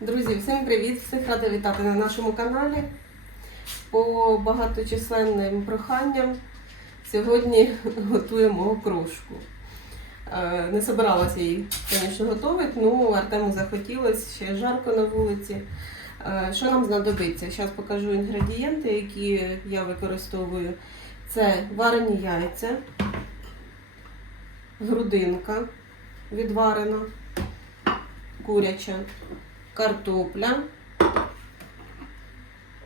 Друзі, всім привіт! Всіх рада вітати на нашому каналі. По багаточисленним проханням сьогодні готуємо окрошку. Е, Не собиралася її, звісно, готувати, ну Артему захотілося, ще жарко на вулиці. Е, Що нам знадобиться? Зараз покажу інгредієнти, які я використовую. Це варені яйця, грудинка відварена, куряча картопля,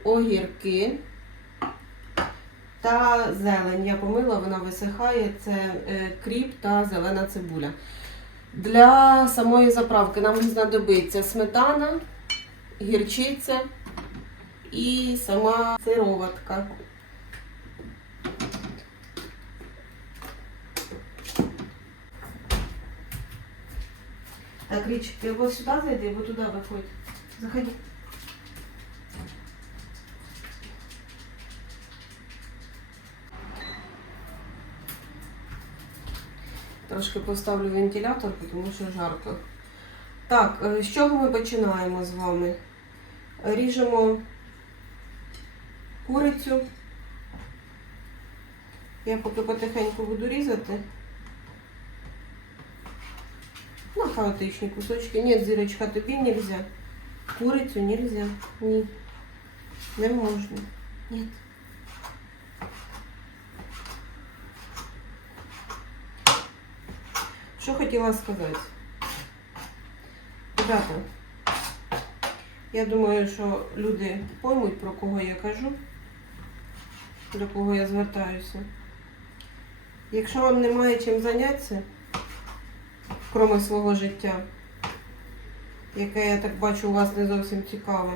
огірки та зелень. Я помила, вона висихає. Це е, кріп та зелена цибуля. Для самої заправки нам знадобиться сметана, гірчиця і сама сироватка. Так, Рич, ты вот сюда зайди, вот туда выходит. Заходи. Трошки поставлю вентилятор, тому що жарко. Так, е, з чого ми починаємо з вами? Ріжемо курицю. Я поки потихеньку буду різати. На хаотичні кусочки. Нет, зірочка, тобі нельзя. Курицю нельзя. Ні. Не можна. Нет. Що хотіла сказати? Ребята, я думаю, що люди поймуть, про кого я кажу, до кого я звертаюся. Якщо вам немає чим зайнятися, кроме свого життя, яке, я так бачу, у вас не зовсім цікаве,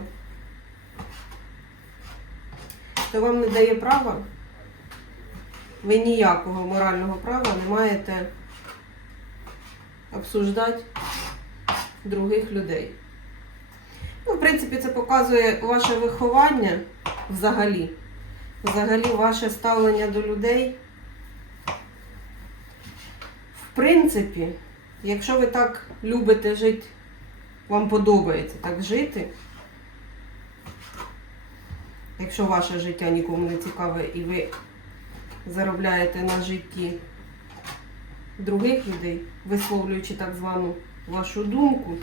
то вам не дає права, ви ніякого морального права не маєте обсуждати других людей. Ну, в принципі, це показує ваше виховання взагалі. Взагалі ваше ставлення до людей. В принципі, якщо ви так любите жити, вам подобається так жити, якщо ваше життя нікому не цікаве і ви заробляєте на житті других людей, висловлюючи так звану вашу думку,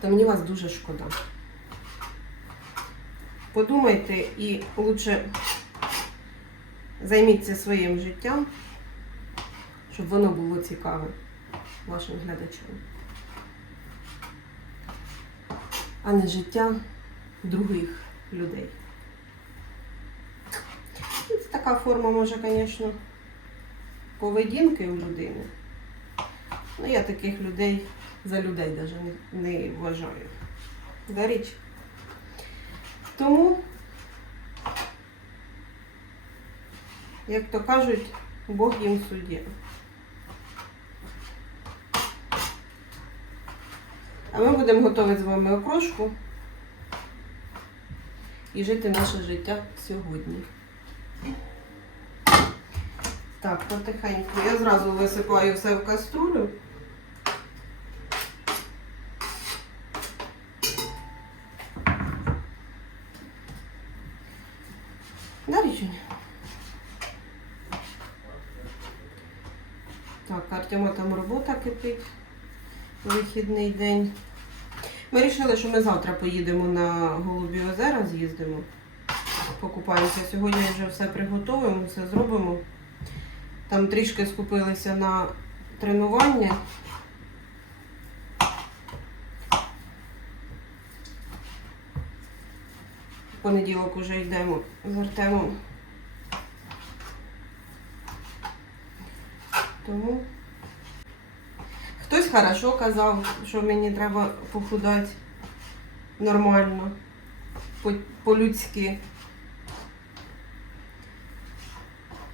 то мені вас дуже шкода. Подумайте і лучше займіться своїм життям, щоб воно було цікаве вашим глядачам. А не життя других людей. Це така форма може, звісно, поведінки у людини. Ну, я таких людей за людей навіть не, не вважаю. Да, річ. Тому, як то кажуть, Бог їм суддя. А ми будемо готувати з вами окрошку і жити наше життя сьогодні. Так, потихеньку. Я зразу висипаю все в каструлю. Да, Річуня? Так, Артема там робота кипить. Вихідний день. Ми вирішили, що ми завтра поїдемо на Голубі озера, з'їздимо. Покупаємося. Сьогодні вже все приготуємо, все зробимо. Там трішки скупилися на тренування. В понеділок вже йдемо з Артемом. Тому хорошо казав, що мені треба похудати нормально, по- по-людськи.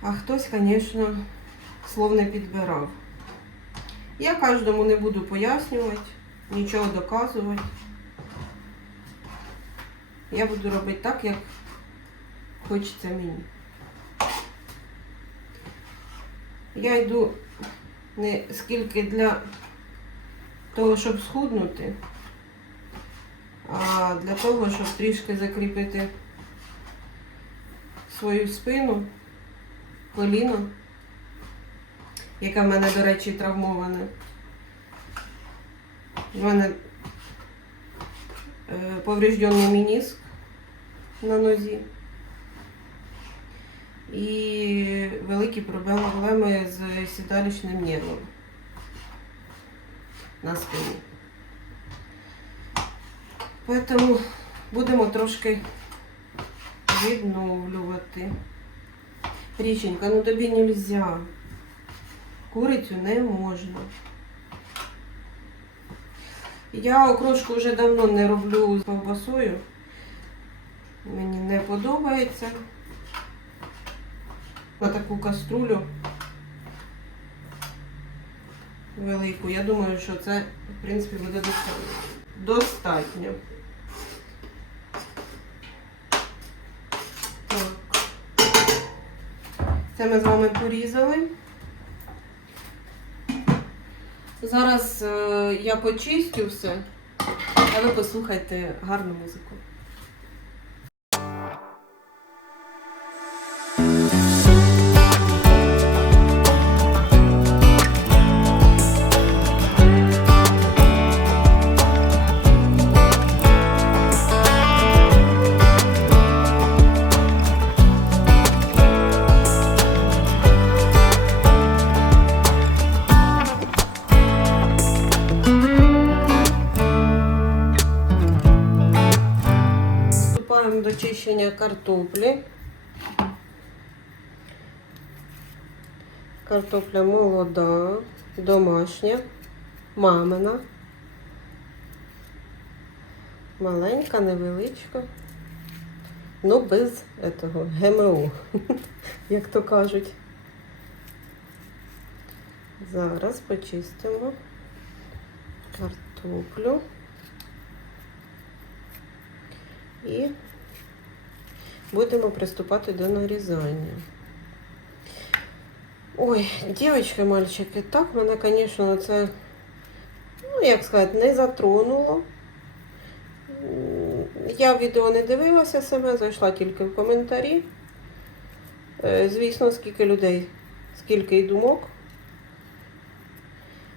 А хтось, звісно, слов не підбирав. Я кожному не буду пояснювати, нічого доказувати. Я буду робити так, як хочеться мені. Я йду не скільки для того, щоб схуднути, А для того, щоб трішки закріпити свою спину, коліно, яке в мене, до речі, травмоване. У мене е, повреждений мініск на нозі. І великі проблеми з сідалищним нервом на спині. Поэтому будемо трошки відновлювати. Річенька, ну тобі нельзя. Курицю не можна. Я окрошку вже давно не роблю з ковбасою. Мені не подобається. На таку каструлю велику. Я думаю, що це, в принципі, буде достатньо. Достатньо. Так. Це ми з вами порізали. Зараз е, я почистю все, а ви послухайте гарну музику. Картоплі. Картопля молода, домашня, мамина. Маленька, невеличка. Ну, без этого ГМО, як то кажуть. Зараз почистимо картоплю. І будемо приступати до нарізання. Ой, дівчатки, мальчики, так мене, звісно, це, ну, як сказати, не затронуло. Я відео не дивилася себе, зайшла тільки в коментарі. Е, Звісно, скільки людей, скільки й думок.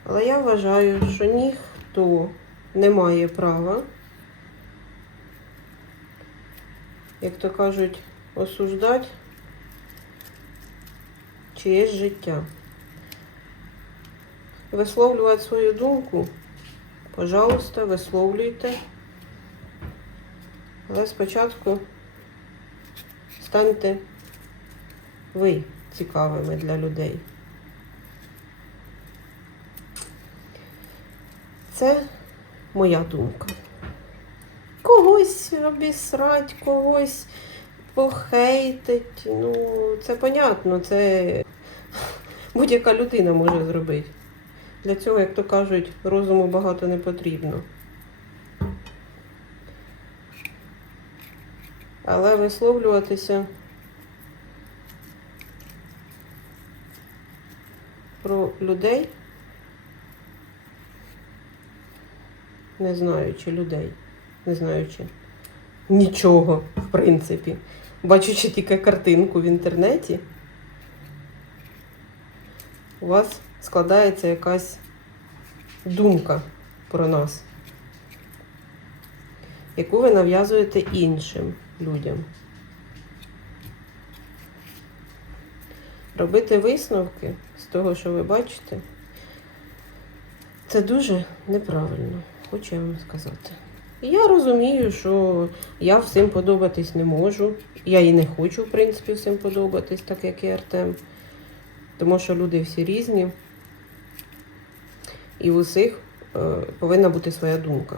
Але я вважаю, що ніхто не має права як то кажуть, осуждати чиєсь життя. Висловлювати свою думку, пожалуйста, висловлюйте. Але спочатку станьте ви цікавими для людей. Це моя думка когось обісрать, когось похейтить. Ну, це понятно, це будь-яка людина може зробити. Для цього, як то кажуть, розуму багато не потрібно. Але висловлюватися про людей, не знаючи людей не знаючи нічого, в принципі. Бачучи тільки картинку в інтернеті, у вас складається якась думка про нас, яку ви нав'язуєте іншим людям. Робити висновки з того, що ви бачите, це дуже неправильно, хочу я вам сказати. І я розумію, що я всім подобатись не можу. Я і не хочу, в принципі, всім подобатись, так як і Артем. Тому що люди всі різні. І в усіх е, повинна бути своя думка.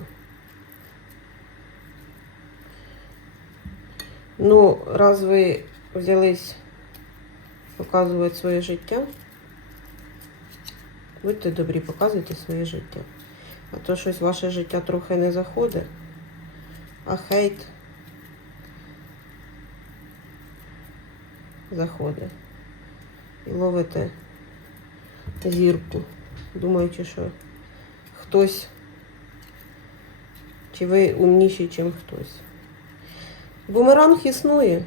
Ну, раз ви взялись показувати своє життя, будьте добрі, показуйте своє життя. А то щось ваше життя трохи не заходить, а хейт заходить. І ловите зірку, думаючи, що хтось Чи ви умніші, ніж хтось. Бумеранг існує.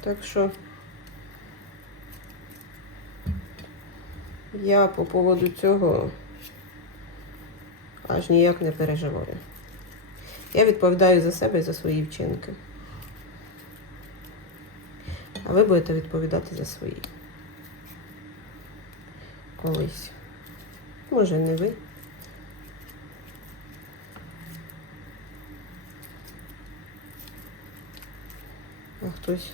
Так що я по поводу цього аж ніяк не переживаю. Я відповідаю за себе і за свої вчинки. А ви будете відповідати за свої. Колись. Може, не ви. А хтось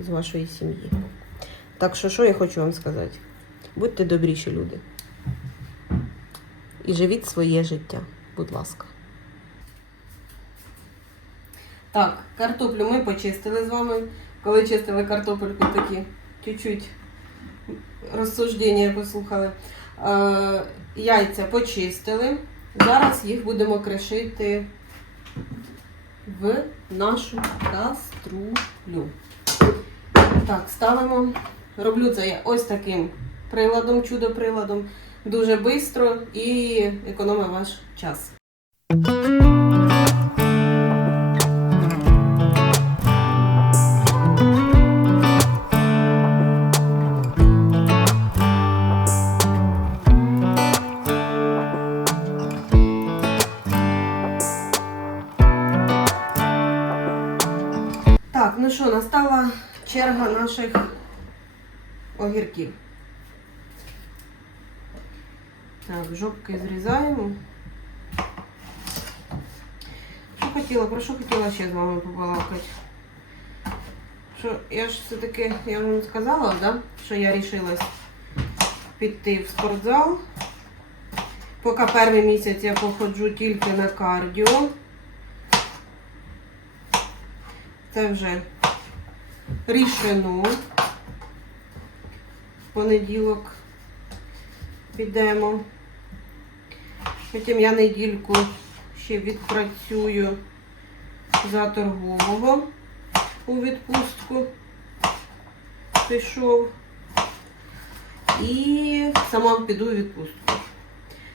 із вашої сім'ї. Так що, що я хочу вам сказати? Будьте добріші люди. І живіть своє життя, будь ласка. Так, картоплю ми почистили з вами. Коли чистили картопельку, такі чуть-чуть розсуждення послухали. Е, яйця почистили. Зараз їх будемо кришити в нашу каструлю. Так, ставимо. Роблю це я ось таким приладом, чудо-приладом. Дуже швидко і економить ваш час. Так, ну що, настала черга наших огірків. Так, жопки зрізаємо. Що хотіла, про що хотіла ще з вами побалакати? Що я ж все-таки, я вам сказала, да, що я рішилась піти в спортзал. Поки перший місяць я походжу тільки на кардіо. Це вже рішено. В понеділок підемо. Потім я недільку ще відпрацюю за торгового у відпустку. Пішов. І сама піду у відпустку.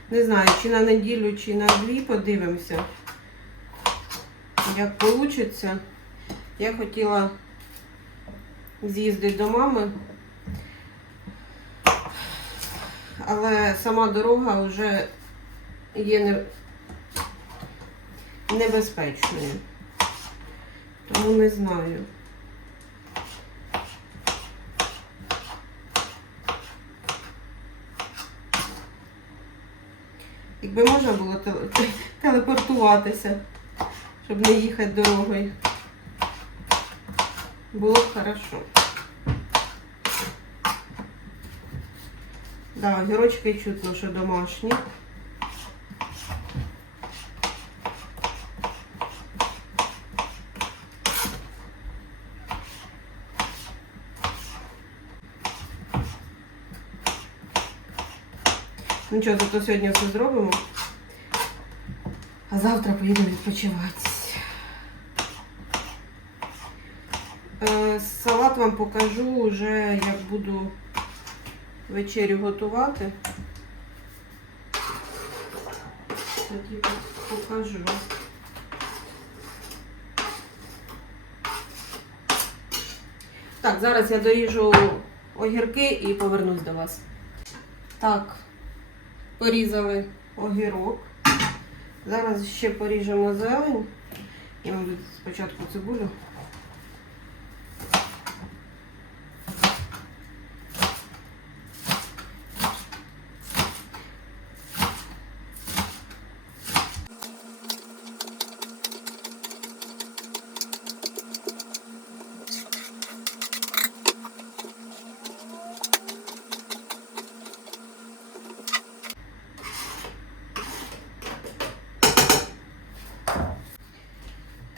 Не знаю, чи на неділю, чи на дві, подивимося, як вийде. Я хотіла з'їздити до мами, але сама дорога вже є не... небезпечною. Тому не знаю. Якби можна було телепортуватися, щоб не їхати дорогою. Було б хорошо. Да, огірочки чутно, що домашні. Нічого, зато сьогодні все зробимо. А завтра поїду відпочивати. Е, Салат вам покажу вже, як буду вечерю готувати. Тоді покажу. Так, зараз я доріжу огірки і повернусь до вас. Так, порізали огірок. Зараз ще поріжемо зелень. Я вам спочатку цибулю.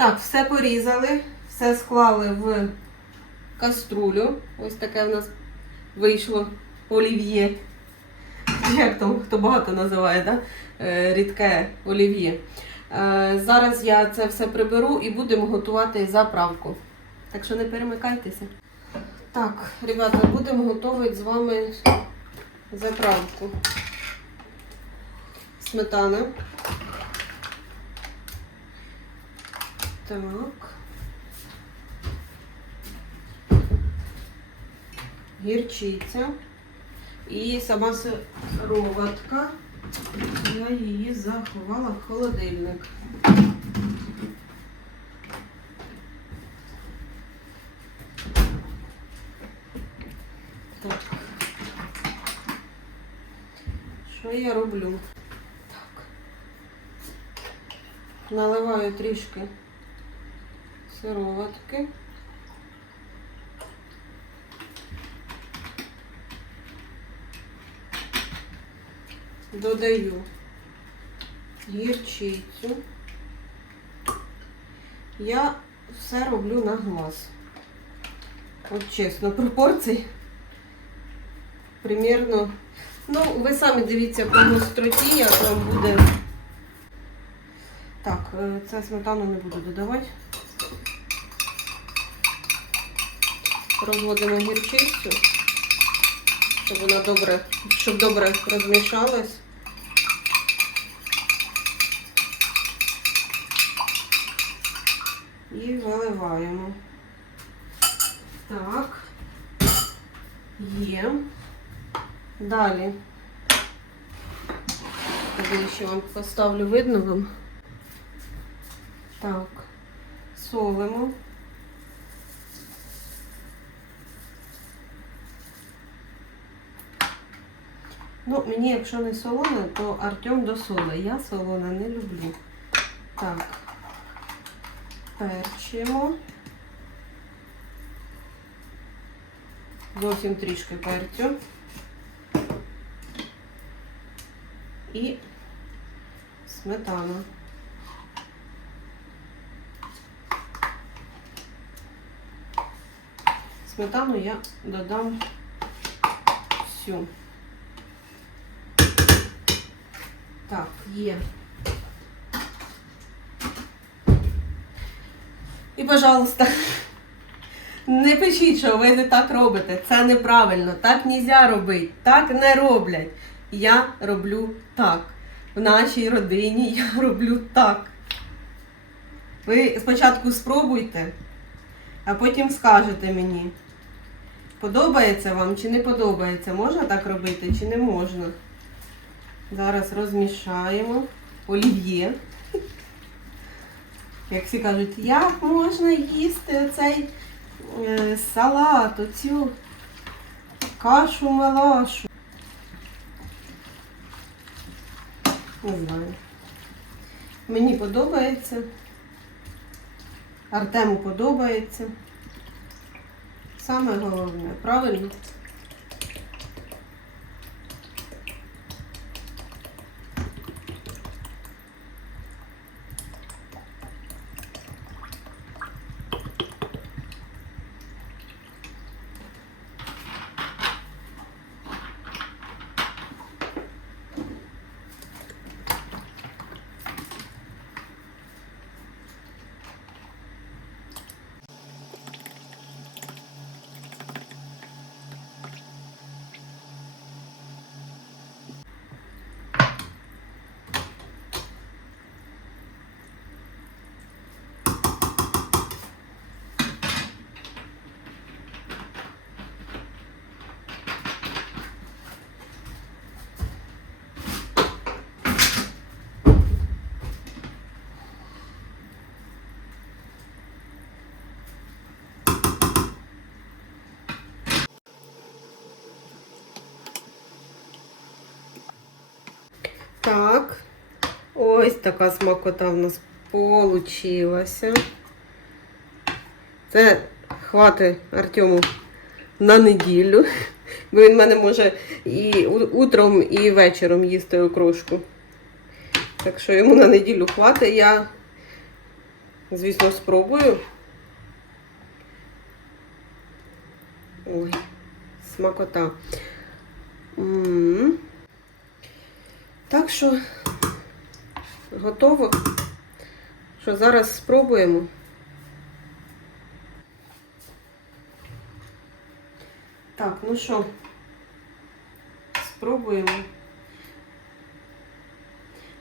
Так, все порізали, все склали в каструлю. Ось таке в нас вийшло олів'є. Як там хто багато називає, да? Е, рідке олів'є. Е, Зараз я це все приберу і будемо готувати заправку. Так що не перемикайтеся. Так, ребята, будемо готувати з вами заправку. Сметана. Так. Гірчиця. І сама сироватка. Я її заховала в холодильник. Так. Що я роблю? Так. Наливаю трішки сироватки. Додаю гірчицю. Я все роблю на глаз. От чесно, пропорцій примірно. Ну, ви самі дивіться по гостроті, як вам буде. Так, е, це сметану не буду додавати. Розводимо гірчицю, щоб вона добре, щоб добре розмішалась. І виливаємо. Так. Є. Далі. Тоді ще вам поставлю, видно вам. Так. Солимо. Ну, мені, якщо не солоне, то Артем досоле. Я солоне не люблю. Так. Перчимо. Зовсім трішки перцю. І сметана. Сметану я додам всю. Так, є. І, пожалуйста, не пишіть, що ви не так робите. Це неправильно. Так нельзя робити. Так не роблять. Я роблю так. В нашій родині я роблю так. Ви спочатку спробуйте, а потім скажете мені, подобається вам чи не подобається. Можна так робити чи не можна. Зараз розмішаємо олів'є. Як всі кажуть, як можна їсти оцей е, салат, оцю кашу малашу. Не знаю. Мені подобається. Артему подобається. Саме головне, правильно? Так, ось така смакота в нас получилася. Це хватить Артему на неділю, бо він в мене може і утром, і вечором їсти окрошку. Так що йому на неділю хватить. Я, звісно, спробую. Ой, смакота. М. Так що готово. Що зараз спробуємо. Так, ну що, спробуємо.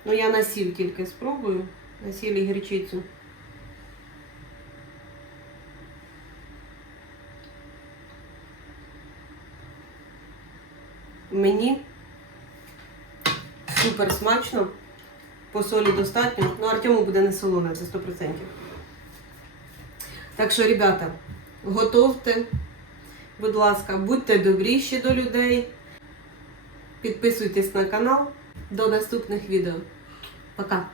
Ну я на тільки спробую. На сіль і гречицю. Мені супер смачно. По солі достатньо. Ну, Артему буде не солоне, це 100%. Так що, ребята, готовте, будь ласка, будьте добріші до людей. Підписуйтесь на канал. До наступних відео. Пока!